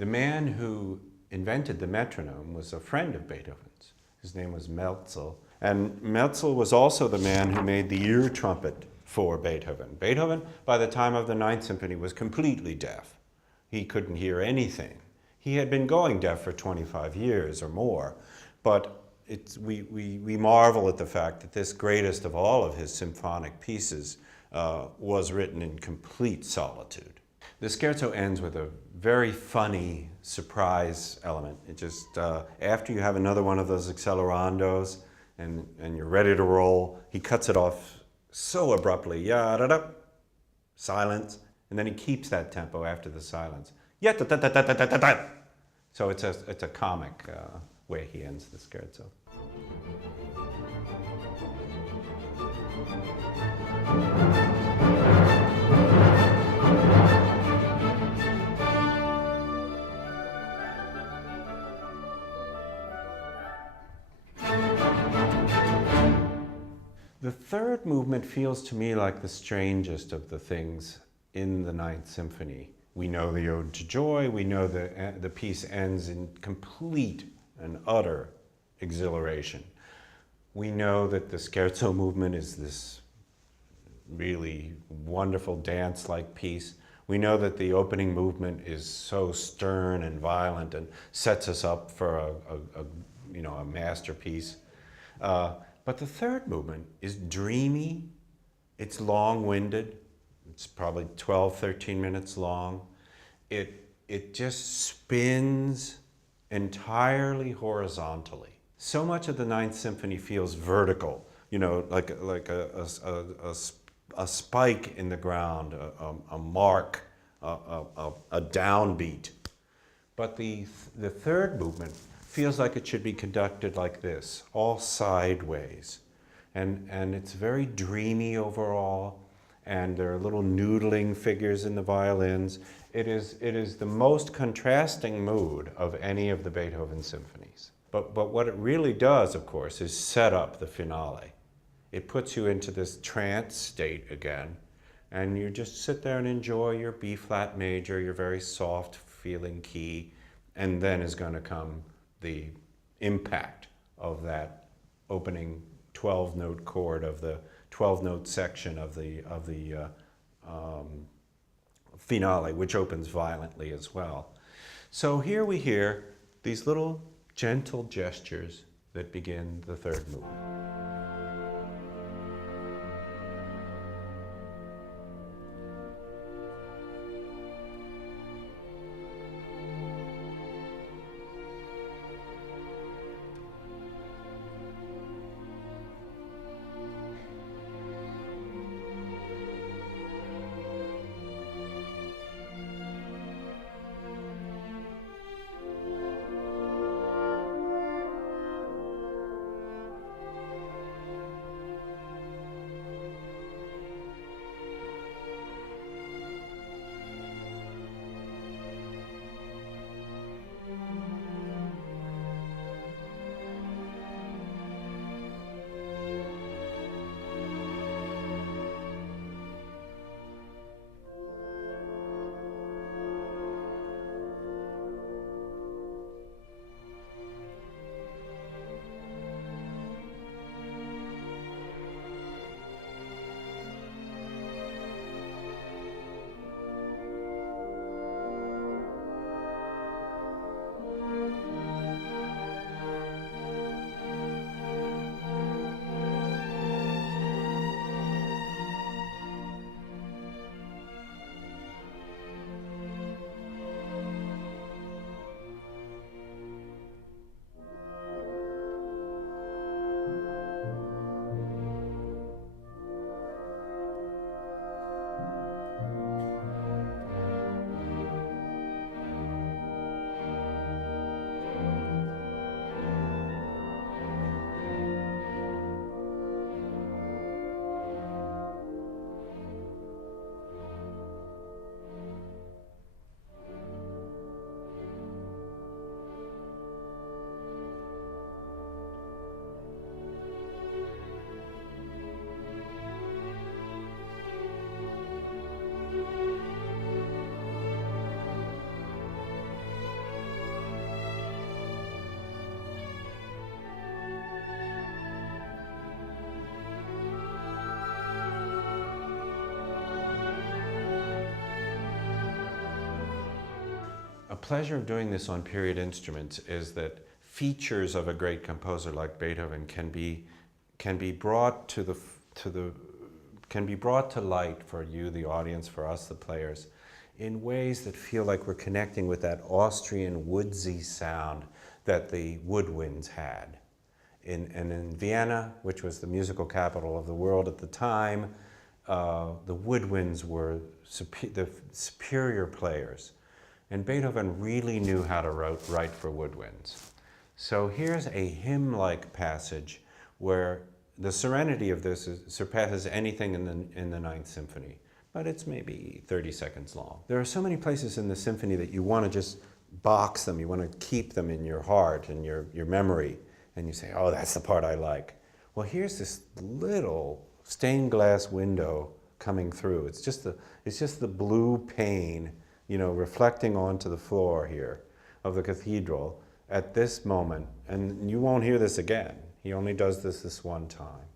The man who invented the metronome was a friend of Beethoven's. His name was Melzel. And Melzel was also the man who made the ear trumpet for Beethoven. Beethoven, by the time of the Ninth Symphony, was completely deaf. He couldn't hear anything. He had been going deaf for 25 years or more, but we marvel at the fact that this greatest of all of his symphonic pieces was written in complete solitude. The scherzo ends with a very funny surprise element. It just, after you have another one of those accelerandos and you're ready to roll, he cuts it off so abruptly, ya-da-da, silence, and then he keeps that tempo after the silence. Ya-da-da-da-da-da-da-da. So it's a comic way he ends the scherzo. The third movement feels to me like the strangest of the things in the Ninth Symphony. We know the Ode to Joy, we know the piece ends in complete and utter exhilaration. We know that the scherzo movement is this really wonderful dance-like piece. We know that the opening movement is so stern and violent and sets us up for a masterpiece. But the third movement is dreamy, it's long-winded, it's probably 12, 13 minutes long. It just spins entirely horizontally. So much of the Ninth Symphony feels vertical, like a spike in the ground, a mark, a downbeat. But the third movement feels like it should be conducted like this, all sideways. And it's very dreamy overall, and there are little noodling figures in the violins. It is the most contrasting mood of any of the Beethoven symphonies. But what it really does, of course, is set up the finale. It puts you into this trance state again, and you just sit there and enjoy your B-flat major, your very soft feeling key, and then is going to come the impact of that opening 12-note chord of the 12-note section of the finale, which opens violently as well. So here we hear these little gentle gestures that begin the third movement. pleasure of doing this on period instruments is that features of a great composer like Beethoven can be brought to light for you, the audience, for us, the players, in ways that feel like we're connecting with that Austrian woodsy sound that the woodwinds had. And in Vienna, which was the musical capital of the world at the time, the woodwinds were the superior players. And Beethoven really knew how to write for woodwinds. So here's a hymn-like passage where the serenity of this surpasses anything in the Ninth Symphony, but it's maybe 30 seconds long. There are so many places in the symphony that you want to just box them, you want to keep them in your heart and your memory, and you say, oh, that's the part I like. Well, here's this little stained glass window coming through. It's just the blue pane, you know, reflecting onto the floor here of the cathedral at this moment, and you won't hear this again. He only does this one time.